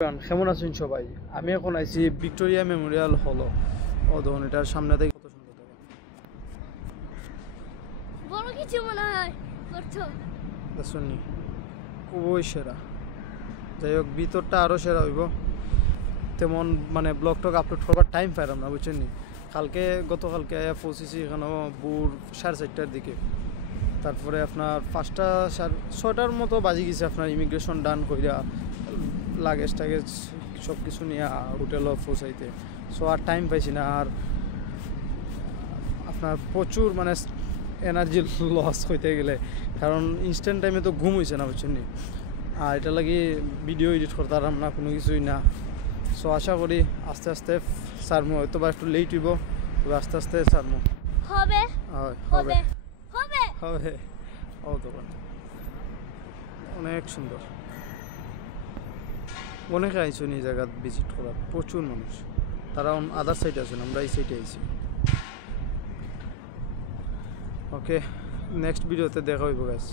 কেমন আছেন সবাই? আমি এখন আইছি ভিক্টোরিয়া মেমোরিয়াল হল অধন, এটার সামনে থেকে কত সুন্দর দেখা বড় কিছু মনে হয় করছো শুনি, খুবই সেরা। যাই হোক, ভিতরটা আরও সেরা হইব। তেমন মানে ব্লগটক আপলোড করবার টাইম পাইলাম না, বুঝছেন নি। গতকালকে পৌঁছেছি এখানে ভোর 4:30টার দিকে। তারপরে আপনার 5টা 6টার মতো বাজি গেছে আপনার ইমিগ্রেশন ডান কইরা, লাগেজ টাগেজ সব কিছু নিয়ে হোটেলও পৌঁছাইতে। সো আর টাইম পাইছি না। আর আপনার প্রচুর মানে এনার্জি লস হইতে গেলে, কারণ ইনস্ট্যান্ট টাইমে তো ঘুম হয়েছে না, বুঝছেন নি। আর এটা লাগি ভিডিও এডিট করতাম না, কোনো কিছুই না। সো আশা করি আস্তে আস্তে সারমু, হয়তো বা একটু লেট হইব, তবে আস্তে আস্তে সারমু। হবে হবে হবে হবে ও তো অনেক সুন্দর। অনেকে আইসুন এই জায়গা ভিজিট করার, প্রচুর মানুষ। তারা আদার সাইডে আছেন, আমরা এই সাইডে আইছি। ওকে, নেক্সট ভিডিওতে দেখা হইব গাইস।